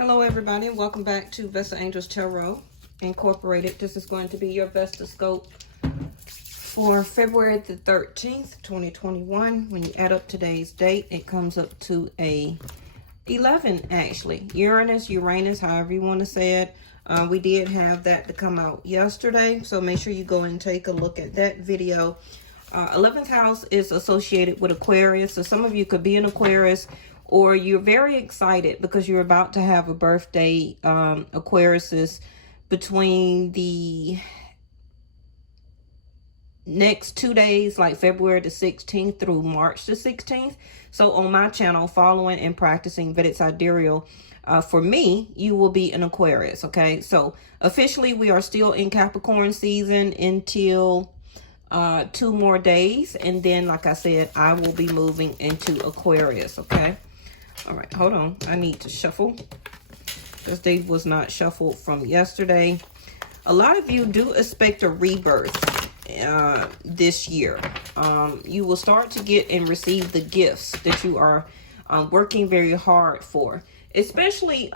Hello everybody, and welcome back to Vestaangelstarot Incorporated. This is going to be your Vestascope for February the 13th, 2021. When you add up today's date, it comes up to a 11 actually. Uranus, however you want to say it. We did have that to come out yesterday, so make sure you go and take a look at that video. 11th house is associated with Aquarius, so some of you could be an Aquarius, or you're very excited because you're about to have a birthday, Aquarius, between the next 2 days, like February the 16th through March the 16th. So on my channel, following and practicing Vedic Sidereal, for me, you will be an Aquarius, okay? So officially, we are still in Capricorn season until 2 more days. And then, like I said, I will be moving into Aquarius, okay? All right, hold on. I need to shuffle because they was not shuffled from yesterday. A lot of you do expect a rebirth this year. You will start to get and receive the gifts that you are working very hard for, especially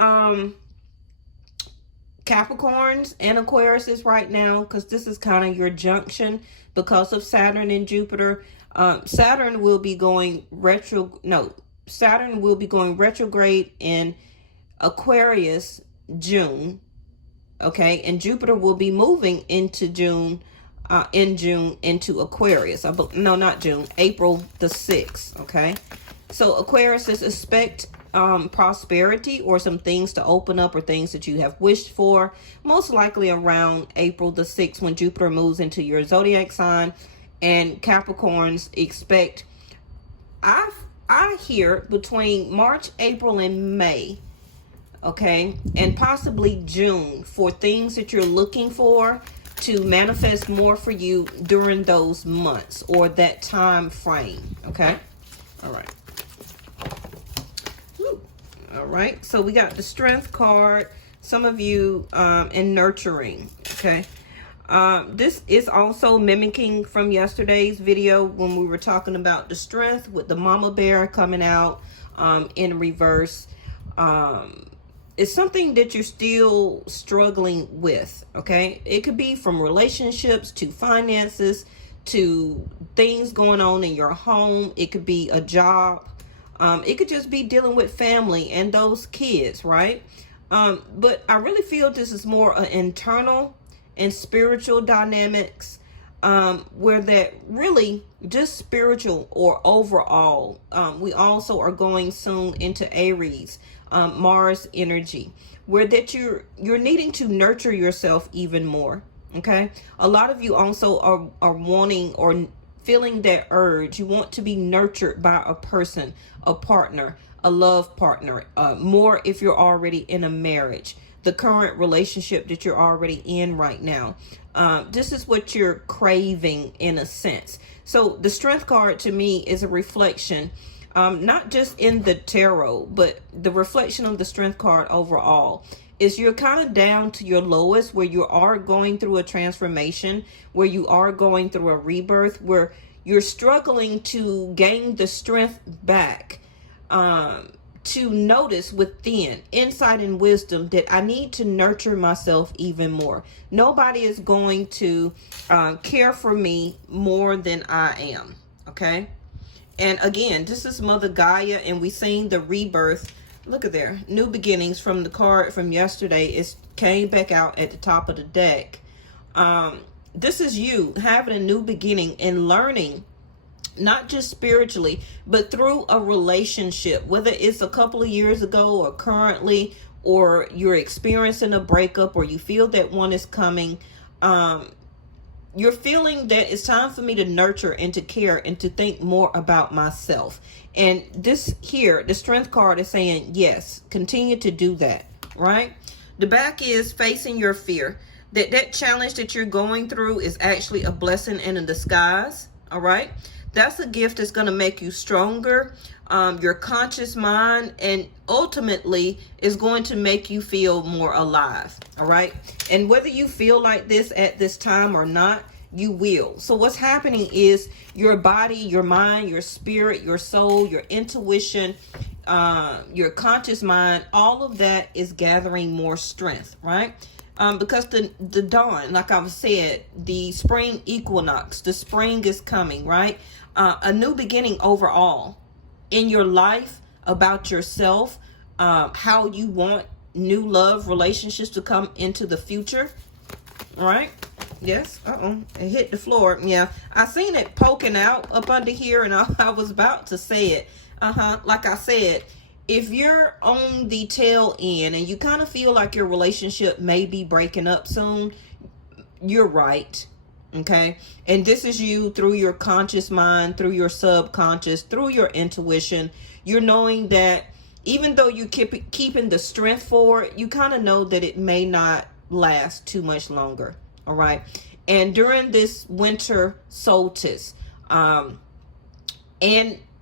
Capricorns and Aquariuses right now, because this is kind of your junction because of Saturn and Jupiter. Saturn will be going Saturn will be going retrograde in Aquarius June, okay, and Jupiter will be moving into June, into Aquarius. No, not June, April the 6th, okay. So Aquarius is expect prosperity or some things to open up or things that you have wished for, most likely around April the 6th when Jupiter moves into your zodiac sign. And Capricorns expect, I hear between March, April, and May, okay, and possibly June, for things that you're looking for to manifest more for you during those months or that time frame, okay? All right. Woo. All right, so we got the Strength card. Some of you in nurturing, okay? This is also mimicking from yesterday's video when we were talking about the Strength with the mama bear coming out in reverse. It's something that you're still struggling with, okay? It could be from relationships to finances to things going on in your home. It could be a job. It could just be dealing with family and those kids, right? But I really feel this is more an internal and spiritual dynamics, where that really just spiritual or overall. We also are going soon into Aries, Mars energy, where that you're needing to nurture yourself even more, okay? A lot of you also are wanting or feeling that urge. You want to be nurtured by a person, a partner, a love partner, more if you're already in a marriage, the current relationship that you're already in right now. This is what you're craving in a sense. So the Strength card to me is a reflection, not just in the tarot, but the reflection of the Strength card overall is you're kind of down to your lowest, where you are going through a transformation, where you are going through a rebirth, where you're struggling to gain the strength back, to notice within insight and wisdom that I need to nurture myself even more. Nobody is going to care for me more than I am, okay? And again, this is Mother Gaia, and we seen the rebirth. Look at there, new beginnings from the card from yesterday. It came back out at the top of the deck. This is you having a new beginning and learning, not just spiritually, but through a relationship, whether it's a couple of years ago or currently, or you're experiencing a breakup, or you feel that one is coming. You're feeling that it's time for me to nurture and to care and to think more about myself. And this here, the Strength card is saying, yes, continue to do that, right? The back is facing your fear. That challenge that you're going through is actually a blessing in a disguise, all right? That's a gift that's going to make you stronger, your conscious mind, and ultimately is going to make you feel more alive, all right? And whether you feel like this at this time or not, you will. So what's happening is your body, your mind, your spirit, your soul, your intuition your conscious mind, all of that is gathering more strength, right? Because the dawn, like I've said, the spring equinox, the spring is coming, right? A new beginning overall in your life, about yourself, how you want new love relationships to come into the future, right? Yes. It hit the floor. Yeah, I seen it poking out up under here, and I was about to say it. Like I said, if you're on the tail end and you kind of feel like your relationship may be breaking up soon, you're right. Okay. And this is you through your conscious mind, through your subconscious, through your intuition. You're knowing that even though you keep keeping the strength for it, you kind of know that it may not last too much longer. All right. And during this winter solstice, and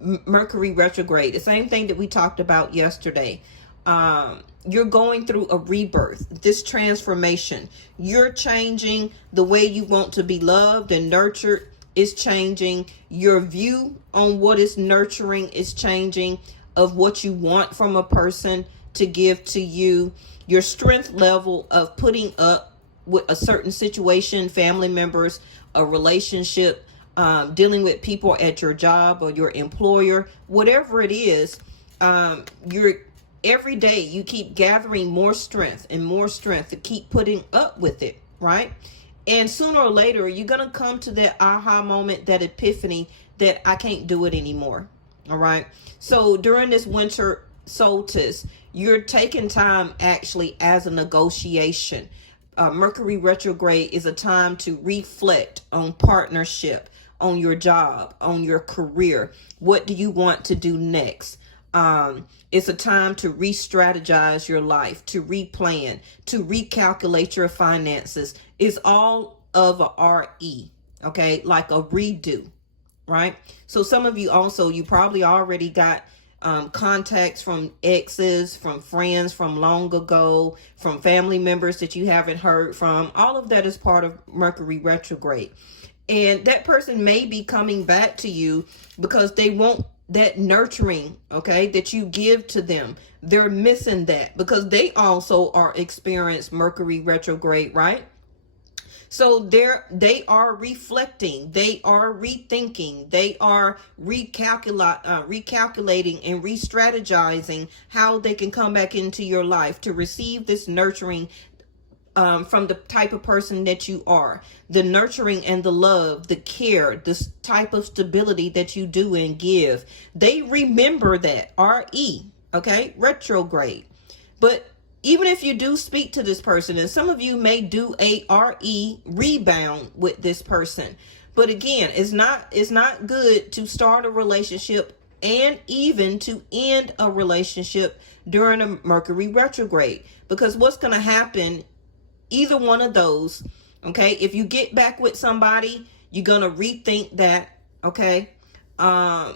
Mercury retrograde, the same thing that we talked about yesterday, you're going through a rebirth, this transformation. You're changing the way you want to be loved and nurtured is changing. Your view on what is nurturing is changing, of what you want from a person to give to you. Your strength level of putting up with a certain situation, family members, a relationship, dealing with people at your job or your employer, whatever it is, you're every day you keep gathering more strength and more strength to keep putting up with it, right? And sooner or later, you're going to come to that aha moment, that epiphany that I can't do it anymore. All right. So during this winter solstice, you're taking time actually as a negotiation. Mercury retrograde is a time to reflect on partnership, on your job, on your career. What do you want to do next? It's a time to re-strategize your life, to replan, to recalculate your finances. It's all of a RE, okay? Like a redo, right? So some of you also, you probably already got contacts from exes, from friends from long ago, from family members that you haven't heard from. All of that is part of Mercury retrograde. And that person may be coming back to you because they want that nurturing, okay, that you give to them. They're missing that because they also are experiencing Mercury retrograde, right? So they are reflecting, they are rethinking, they are recalculating and re-strategizing how they can come back into your life to receive this nurturing from the type of person that you are, the nurturing and the love, the care, this type of stability that you do and give. They remember that RE, okay, retrograde. But even if you do speak to this person, and some of you may do a RE rebound with this person, but again, it's not good to start a relationship and even to end a relationship during a Mercury retrograde, because what's going to happen, either one of those, okay, if you get back with somebody, you're going to rethink that, okay, then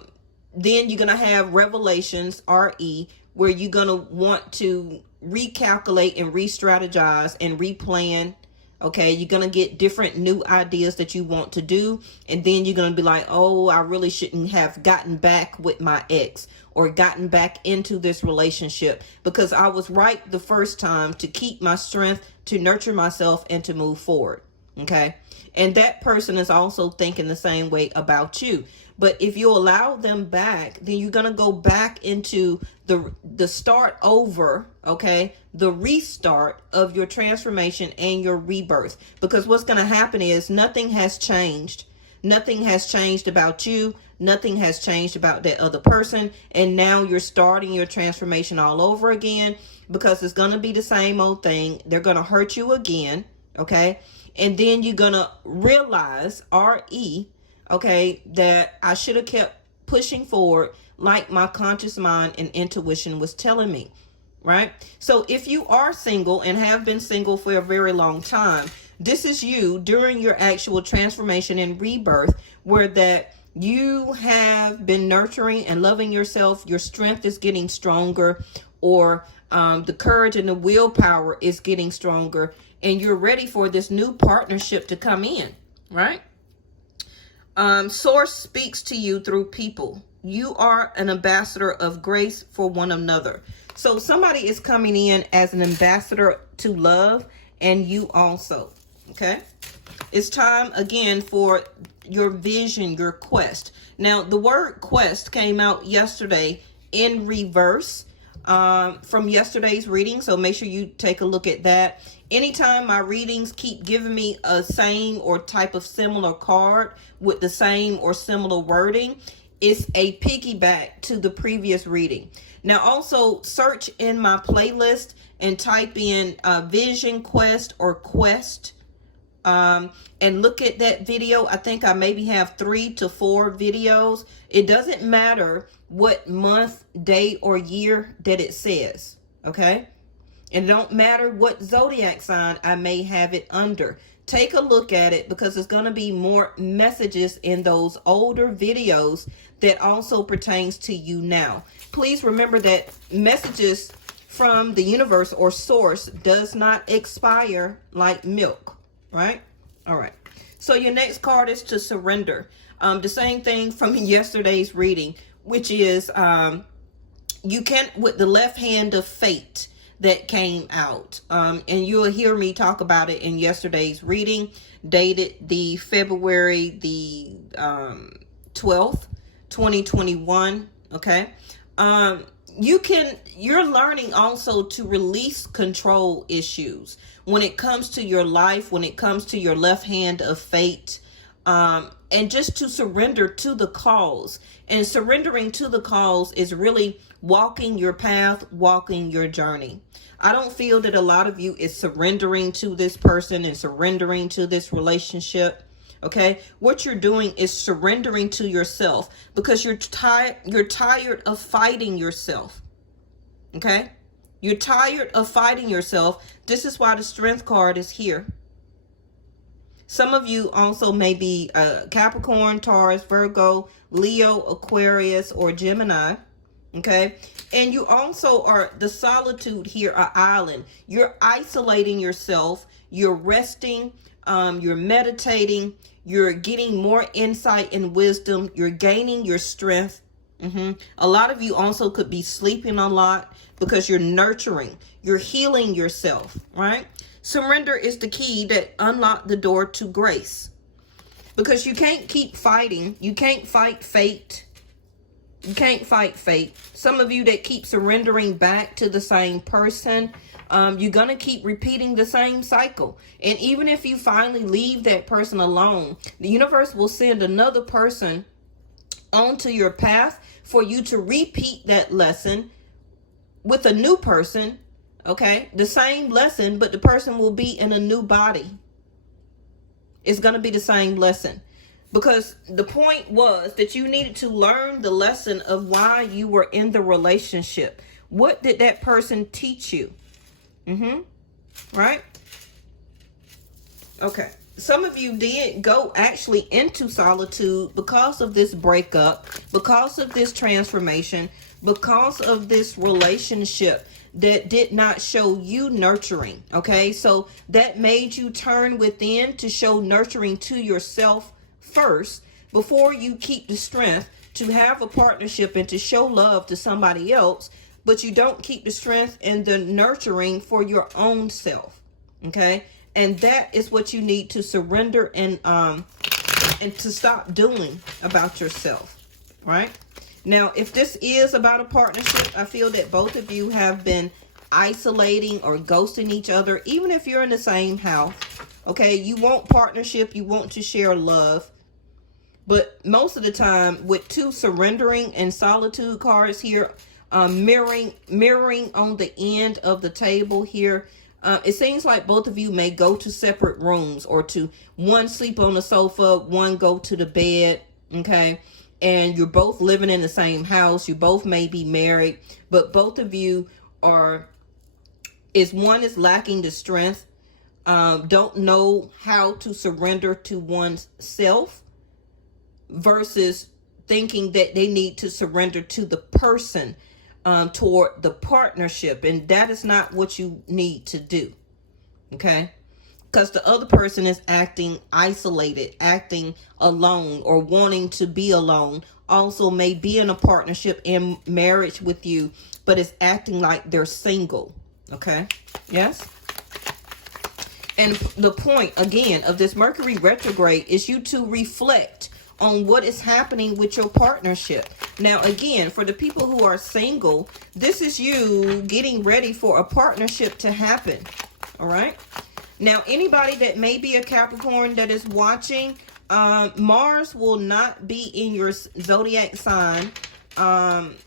you're going to have revelations, RE, where you're going to want to recalculate and re-strategize and replan. Okay, you're going to get different new ideas that you want to do. And then you're going to be like, oh, I really shouldn't have gotten back with my ex or gotten back into this relationship because I was right the first time to keep my strength, to nurture myself and to move forward. Okay. And that person is also thinking the same way about you. But if you allow them back, then you're going to go back into the start over, okay, the restart of your transformation and your rebirth. Because what's going to happen is nothing has changed. Nothing has changed about you. Nothing has changed about that other person. And now you're starting your transformation all over again because it's going to be the same old thing. They're going to hurt you again, okay? And then you're going to realize, RE, okay, that I should have kept pushing forward like my conscious mind and intuition was telling me, right? So if you are single and have been single for a very long time, this is you during your actual transformation and rebirth, where that you have been nurturing and loving yourself. Your strength is getting stronger, or the courage and the willpower is getting stronger, and you're ready for this new partnership to come in, right? Source speaks to you through people. You are an ambassador of grace for one another. So somebody is coming in as an ambassador to love, and you also, okay? It's time again for your vision, your quest. Now, the word quest came out yesterday in reverse from yesterday's reading, so make sure you take a look at that. Anytime my readings keep giving me a same or type of similar card with the same or similar wording, it's a piggyback to the previous reading. Now, also search in my playlist and type in vision quest or quest, and look at that video. I think I maybe have 3 to 4 videos. It doesn't matter what month, day, or year that it says, okay? And it don't matter what zodiac sign I may have it under. Take a look at it, because there's going to be more messages in those older videos that also pertains to you now. Please remember that messages from the universe or source does not expire like milk, right? All right. So your next card is to surrender. The same thing from yesterday's reading, which is you can, with the left hand of fate that came out, and you'll hear me talk about it in yesterday's reading, dated the February the 12th, 2021. Okay. You're learning also to release control issues when it comes to your life, when it comes to your left hand of fate, and just to surrender to the cause. And surrendering to the cause is really walking your path, walking your journey. I don't feel that a lot of you is surrendering to this person and surrendering to this relationship. Okay, what you're doing is surrendering to yourself, because you're tired of fighting yourself. Okay, you're tired of fighting yourself. This is why the Strength card is here. Some of you also may be Capricorn, Taurus, Virgo, Leo, Aquarius, or Gemini. Okay, and you also are the solitude here, an island. You're isolating yourself. You're resting. You're meditating. You're getting more insight and wisdom. You're gaining your strength. A lot of you also could be sleeping a lot, because you're nurturing. You're healing yourself, right? Surrender is the key that unlocks the door to grace, because you can't keep fighting. You can't fight fate. You can't fight fate. Some of you that keep surrendering back to the same person, you're going to keep repeating the same cycle. And even if you finally leave that person alone, the universe will send another person onto your path for you to repeat that lesson with a new person. Okay, the same lesson, but the person will be in a new body. It's going to be the same lesson, because the point was that you needed to learn the lesson of why you were in the relationship. What did that person teach you? Right? Okay. Some of you did go actually into solitude because of this breakup, because of this transformation, because of this relationship that did not show you nurturing. Okay, so that made you turn within to show nurturing to yourself first, before you keep the strength to have a partnership and to show love to somebody else, but you don't keep the strength and the nurturing for your own self. Okay, and that is what you need to surrender and to stop doing about yourself, right? Now, if this is about a partnership, I feel that both of you have been isolating or ghosting each other, even if you're in the same house. Okay, you want partnership, you want to share love. But most of the time, with two surrendering and solitude cards here, mirroring on the end of the table here, it seems like both of you may go to separate rooms, or to one sleep on the sofa, one go to the bed. Okay, and you're both living in the same house. You both may be married, but both of you one is lacking the strength, don't know how to surrender to one's self, versus thinking that they need to surrender to the person, toward the partnership. And that is not what you need to do. Okay, because the other person is acting isolated, acting alone, or wanting to be alone, also may be in a partnership in marriage with you, but is acting like they're single. Okay. Yes. And the point, again, of this Mercury retrograde is you to reflect on what is happening with your partnership. Now, again, for the people who are single, this is you getting ready for a partnership to happen. All right. Now, anybody that may be a Capricorn that is watching, Mars will not be in your zodiac sign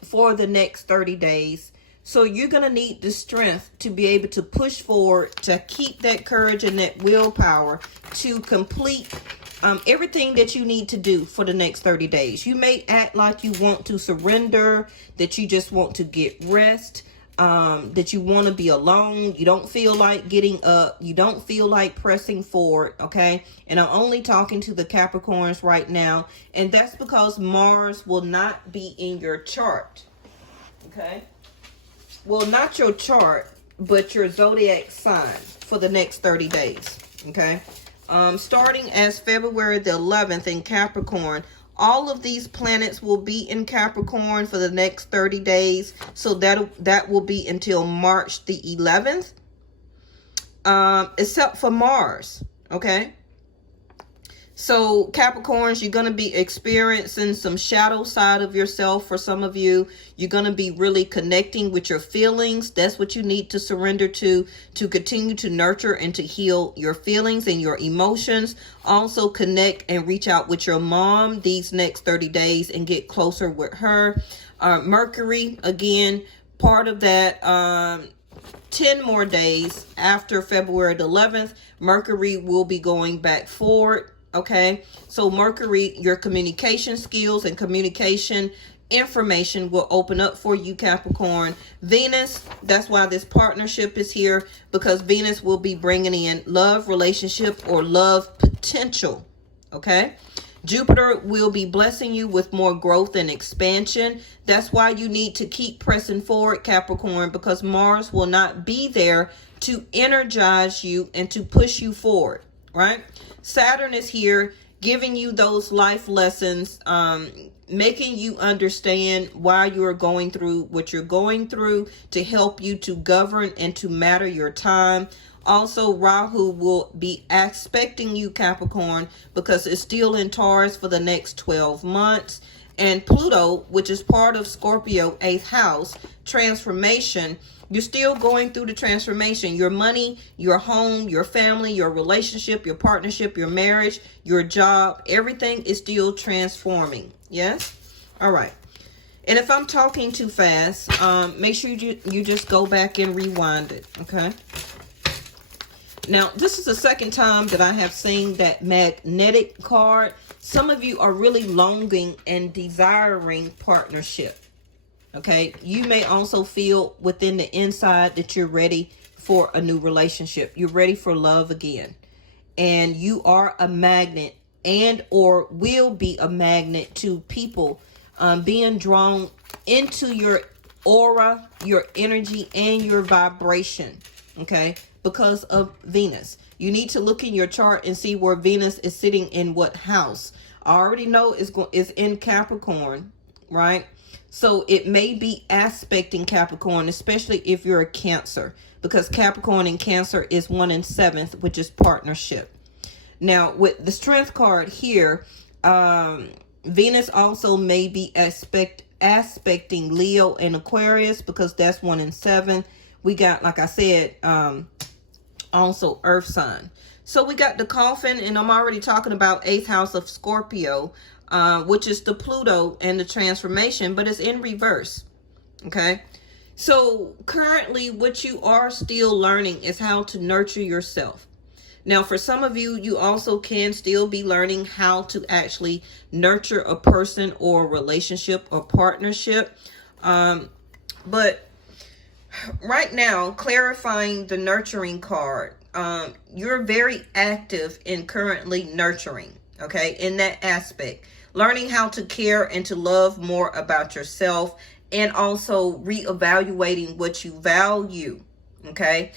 for the next 30 days. So you're going to need the strength to be able to push forward, to keep that courage and that willpower to complete everything that you need to do for the next 30 days. You may act like you want to surrender, that you just want to get rest, that you want to be alone. You don't feel like getting up. You don't feel like pressing forward. Okay. And I'm only talking to the Capricorns right now. And that's because Mars will not be in your chart. Okay. Well, not your chart, but your zodiac sign for the next 30 days. Okay. Starting as February the 11th in Capricorn, all of these planets will be in Capricorn for the next 30 days. So that will be until March the 11th, except for Mars. Okay. So Capricorns, you're going to be experiencing some shadow side of yourself. For some of you, you're going to be really connecting with your feelings. That's what you need to surrender to continue to nurture and to heal your feelings and your emotions. Also connect and reach out with your mom these next 30 days and get closer with her. Mercury, again, part of that 10 more days after February the 11th, Mercury will be going back forward. Okay, so Mercury, your communication skills and communication information will open up for you, Capricorn. Venus, that's why this partnership is here, because Venus will be bringing in love, relationship, or love potential. Okay, Jupiter will be blessing you with more growth and expansion. That's why you need to keep pressing forward, Capricorn, because Mars will not be there to energize you and to push you forward. Right? Saturn is here giving you those life lessons, making you understand why you are going through what you're going through, to help you to govern and to matter your time. Also, Rahu will be aspecting you, Capricorn, because it's still in Taurus for the next 12 months. And Pluto, which is part of Scorpio, 8th house, transformation. You're still going through the transformation. Your money, your home, your family, your relationship, your partnership, your marriage, your job, everything is still transforming. Yes? All right. And if I'm talking too fast, make sure you just go back and rewind it. Okay? Now, this is the second time that I have seen that magnetic card. Some of you are really longing and desiring partnership. Okay, you may also feel within the inside that you're ready for a new relationship. You're ready for love again. And you are a magnet and or will be a magnet to people being drawn into your aura, your energy, and your vibration. Okay, because of Venus. You need to look in your chart and see where Venus is sitting in what house. I already know it's in Capricorn, right? So it may be aspecting Capricorn, especially if you're a Cancer, because Capricorn and Cancer is 1 and 7th, which is partnership. Now, with the Strength card here, Venus also may be aspecting Leo and Aquarius, because that's 1 and 7. We got, like I said, also Earth sign. So we got the coffin, and I'm already talking about 8th house of Scorpio, which is the Pluto and the transformation, but it's in reverse. Okay. So currently what you are still learning is how to nurture yourself. Now, for some of you, you also can still be learning how to actually nurture a person or a relationship or partnership. But right now, clarifying the nurturing card, you're very active in currently nurturing, okay, in that aspect. Learning how to care and to love more about yourself, and also reevaluating what you value, okay?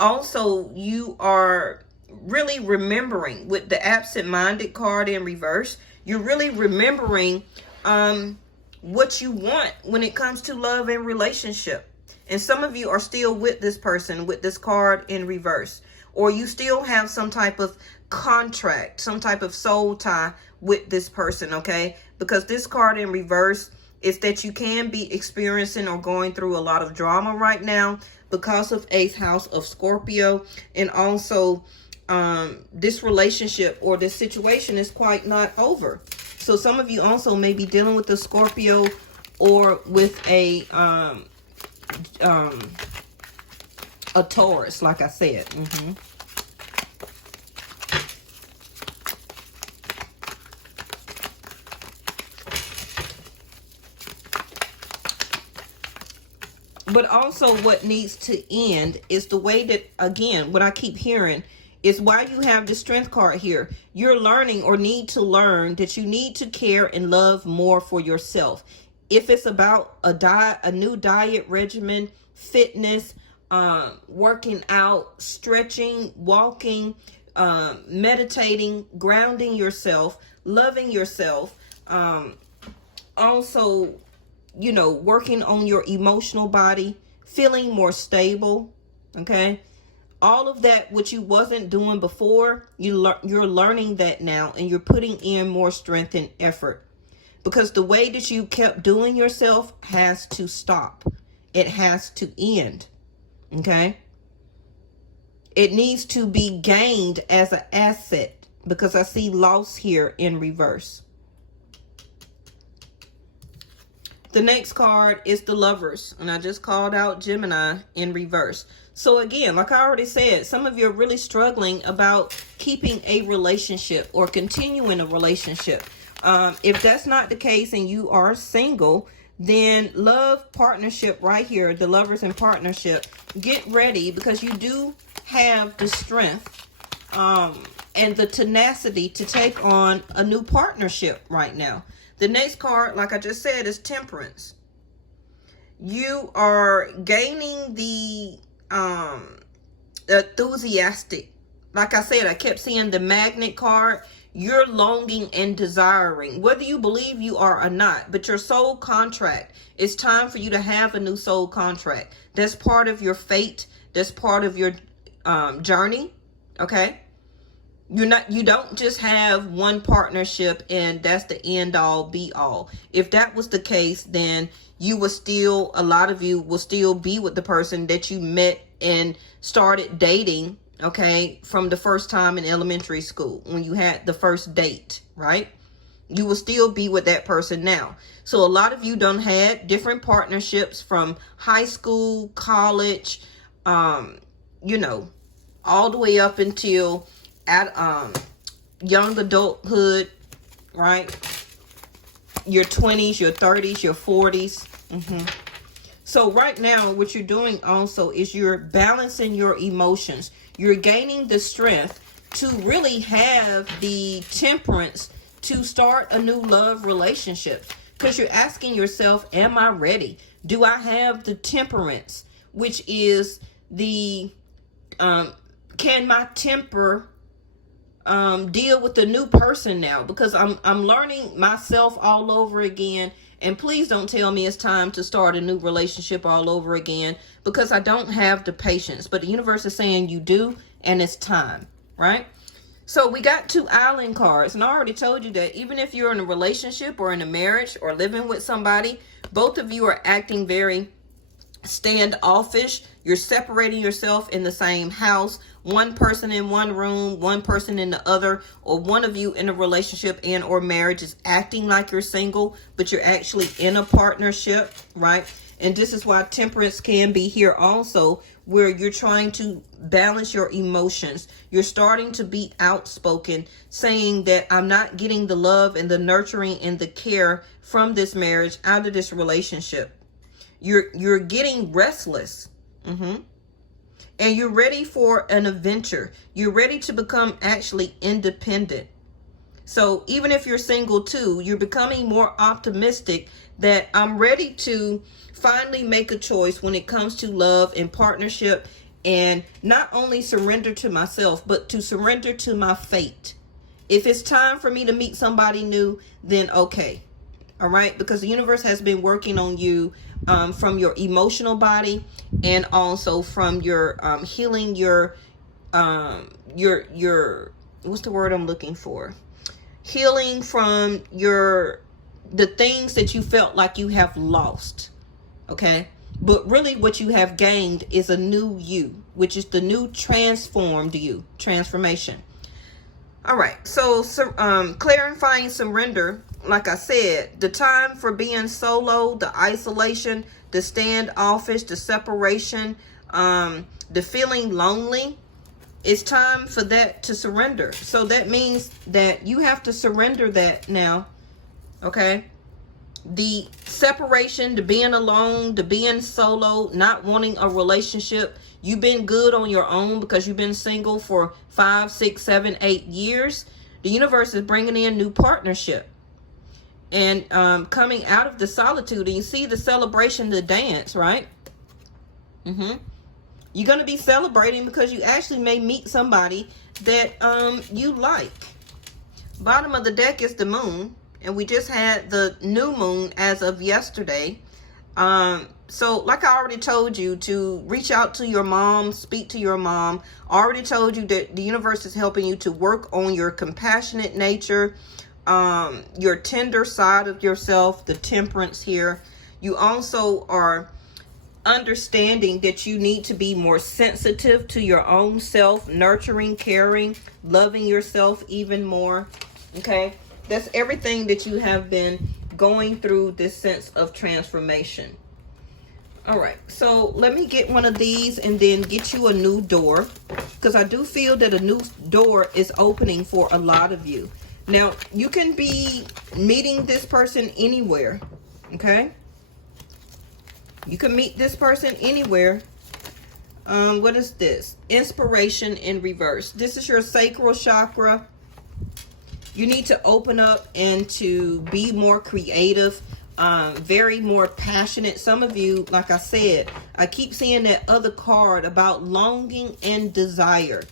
Also, you are really remembering with the absent-minded card in reverse. You're really remembering what you want when it comes to love and relationship. And some of you are still with this person with this card in reverse, or you still have some type of contract, some type of soul tie with this person, okay? Because this card in reverse is that you can be experiencing or going through a lot of drama right now because of 8th house of Scorpio. And also this relationship or this situation is quite not over. So some of you also may be dealing with a Scorpio or with a Taurus, like I said. But also what needs to end is the way that, again, what I keep hearing is why you have the Strength card here. You're learning or need to learn that you need to care and love more for yourself. If it's about a new diet regimen, fitness, working out, stretching, walking, meditating, grounding yourself, loving yourself, also, you know, working on your emotional body, feeling more stable, okay? All of that, what you wasn't doing before, you're learning that now, and you're putting in more strength and effort. Because the way that you kept doing yourself has to stop. It has to end, okay? It needs to be gained as an asset, because I see loss here in reverse. The next card is the Lovers, and I just called out Gemini in reverse. So again, like I already said, some of you are really struggling about keeping a relationship or continuing a relationship. If that's not the case and you are single, then love, partnership right here, the Lovers in partnership, get ready, because you do have the strength and the tenacity to take on a new partnership right now. The next card, like I just said, is Temperance. You are gaining the enthusiastic. Like I said, I kept seeing the Magnet card. You're longing and desiring, whether you believe you are or not, but your soul contract, it's time for you to have a new soul contract. That's part of your fate. That's part of your journey, okay? You don't just have one partnership and that's the end all be all. If that was the case, then you would still, a lot of you will still be with the person that you met and started dating, okay, from the first time in elementary school when you had the first date, right? You will still be with that person now. So a lot of you done had different partnerships from high school, college, you know, all the way up until at young adulthood, right? Your 20s, your 30s, your 40s. So right now, what you're doing also is you're balancing your emotions. You're gaining the strength to really have the temperance to start a new love relationship. Because you're asking yourself, am I ready? Do I have the temperance, which is the, can my temper deal with the new person now? Because I'm learning myself all over again. And please don't tell me it's time to start a new relationship all over again, because I don't have the patience. But the universe is saying you do, and it's time, right? So we got 2 Island cards, and I already told you that even if you're in a relationship or in a marriage or living with somebody, both of you are acting very standoffish. You're separating yourself in the same house, one person in one room, one person in the other, or one of you in a relationship and or marriage is acting like you're single, but you're actually in a partnership, right? And this is why temperance can be here also, where you're trying to balance your emotions. You're starting to be outspoken, saying that I'm not getting the love and the nurturing and the care from this marriage out of this relationship. You're getting restless. And you're ready for an adventure. You're ready to become actually independent. So even if you're single too, you're becoming more optimistic that I'm ready to finally make a choice when it comes to love and partnership, and not only surrender to myself, but to surrender to my fate If it's time for me to meet somebody new, then okay. All right, because the universe has been working on you from your emotional body, and also from your healing your what's the word I'm looking for? Healing from the things that you felt like you have lost. Okay? But really what you have gained is a new you, which is the new transformed you, transformation. All right, so clarifying surrender, like I said, the time for being solo, the isolation, the standoffish, the separation, the feeling lonely, it's time for that to surrender. So that means that you have to surrender that now, okay? The separation, the being alone, the being solo, not wanting a relationship. You've been good on your own because you've been single for 5, 6, 7, 8 years. The universe is bringing in new partnership. And coming out of the solitude. And you see the celebration, the dance, right? You're going to be celebrating because you actually may meet somebody that you like. Bottom of the deck is the moon. And we just had the new moon as of yesterday. So like I already told you, to reach out to your mom, speak to your mom. I already told you that the universe is helping you to work on your compassionate nature, your tender side of yourself, the temperance here. You also are understanding that you need to be more sensitive to your own self, nurturing, caring, loving yourself even more. Okay? That's everything that you have been going through, this sense of transformation. All right, so let me get one of these and then get you a new door, because I do feel that a new door is opening for a lot of you. Now, you can be meeting this person anywhere, okay? You can meet this person anywhere. What is this? Inspiration in reverse. This is your sacral chakra. You need to open up and to be more creative, very more passionate. Some of you, like I said, I keep seeing that other card about longing and desire.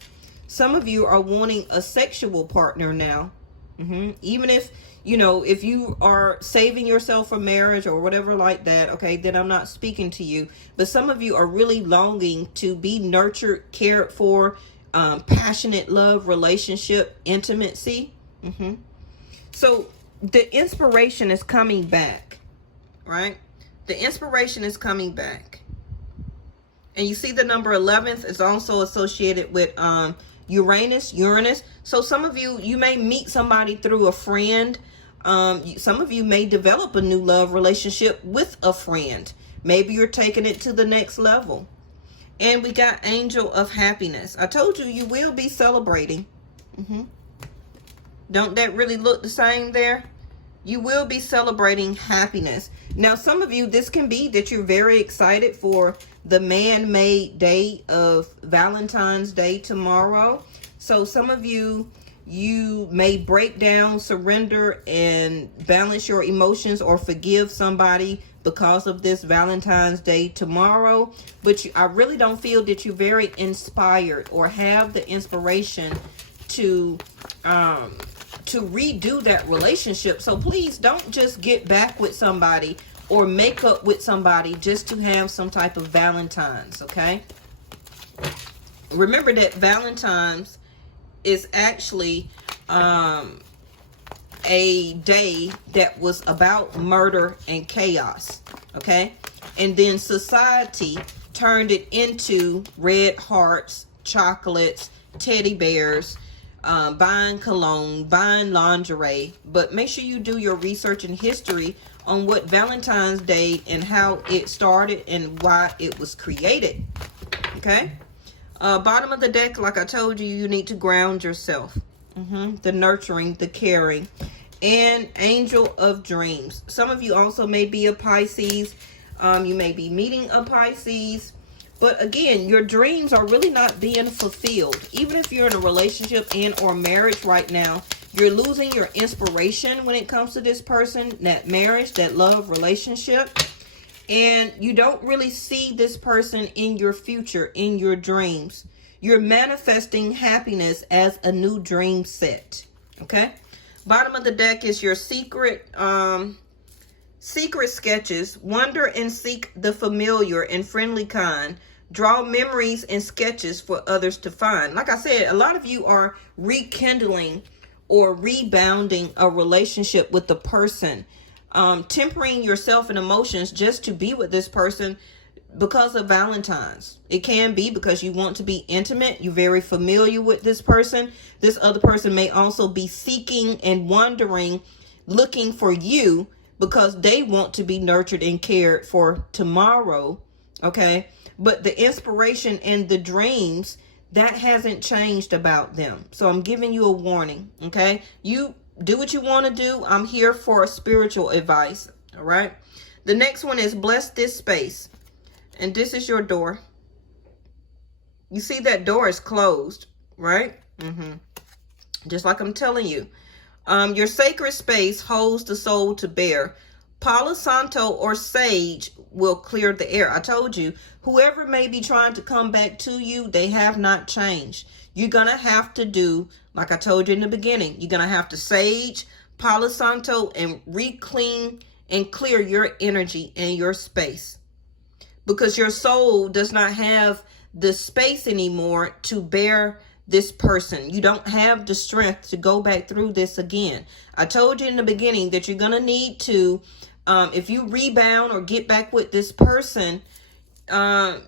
Some of you are wanting a sexual partner now. Even if, you know, if you are saving yourself for marriage or whatever like that, okay, then I'm not speaking to you. But some of you are really longing to be nurtured, cared for, passionate love, relationship, intimacy. So the inspiration is coming back, right? The inspiration is coming back. And you see the number 11th is also associated with Uranus. So some of you, you may meet somebody through a friend. Some of you may develop a new love relationship with a friend. Maybe you're taking it to the next level. And we got Angel of Happiness. I told you, you will be celebrating. Don't that really look the same there? You will be celebrating happiness. Now, some of you, this can be that you're very excited for the man-made day of Valentine's Day tomorrow. So some of you, you may break down, surrender, and balance your emotions or forgive somebody because of this Valentine's Day tomorrow. But I really don't feel that you're very inspired or have the inspiration to redo that relationship. So please don't just get back with somebody or make up with somebody just to have some type of Valentine's, okay? Remember that Valentine's is actually a day that was about murder and chaos, okay? And then society turned it into red hearts, chocolates, teddy bears, buying cologne, buying lingerie. But make sure you do your research and history on what Valentine's Day and how it started and why it was created. Okay? Bottom of the deck, like I told you, you need to ground yourself. The nurturing, the caring, and Angel of Dreams. Some of you also may be a Pisces. You may be meeting a Pisces. But again, your dreams are really not being fulfilled. Even if you're in a relationship and or marriage right now, you're losing your inspiration when it comes to this person, that marriage, that love relationship. And you don't really see this person in your future, in your dreams. You're manifesting happiness as a new dream set. Okay. Bottom of the deck is your secret sketches. Wonder and seek the familiar and friendly kind. Draw memories and sketches for others to find. Like I said, a lot of you are rekindling or rebounding a relationship with the person. Tempering yourself and emotions just to be with this person because of Valentine's. It can be because you want to be intimate. You're very familiar with this person. This other person may also be seeking and wondering, looking for you because they want to be nurtured and cared for tomorrow. Okay. But the inspiration and the dreams, that hasn't changed about them. So I'm giving you a warning. Okay. You do what you want to do. I'm here for spiritual advice. All right. The next one is bless this space. And this is your door. You see that door is closed, right? Just like I'm telling you. Your sacred space holds the soul to bear. Palo Santo or sage will clear the air. I told you, whoever may be trying to come back to you, they have not changed. You're going to have to do, like I told you in the beginning, you're going to have to sage, Palo Santo, and re-clean and clear your energy and your space. Because your soul does not have the space anymore to bear this person. You don't have the strength to go back through this again. I told you in the beginning that you're going to need to, if you rebound or get back with this person, you're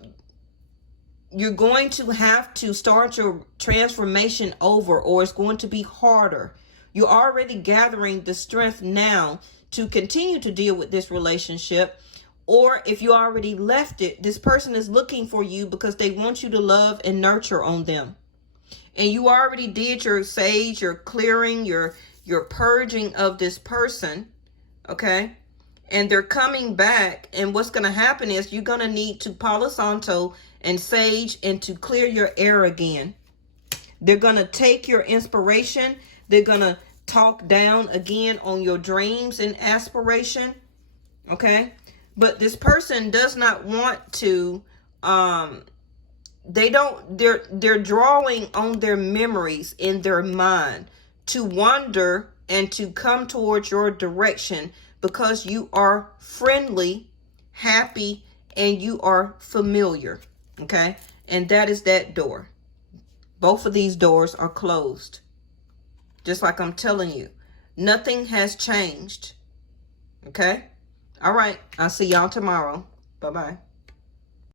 going to have to start your transformation over, or it's going to be harder. You're already gathering the strength now to continue to deal with this relationship. Or if you already left it, this person is looking for you because they want you to love and nurture on them. And you already did your sage, your clearing, your purging of this person. Okay. And they're coming back. And what's going to happen is you're going to need to Palo Santo and sage and to clear your air again. They're going to take your inspiration. They're going to talk down again on your dreams and aspiration. Okay. But this person does not want to, they're drawing on their memories in their mind to wander and to come towards your direction because you are friendly, happy, and you are familiar. Okay. And that is that door. Both of these doors are closed. Just like I'm telling you, nothing has changed. Okay. All right. I'll see y'all tomorrow. Bye-bye.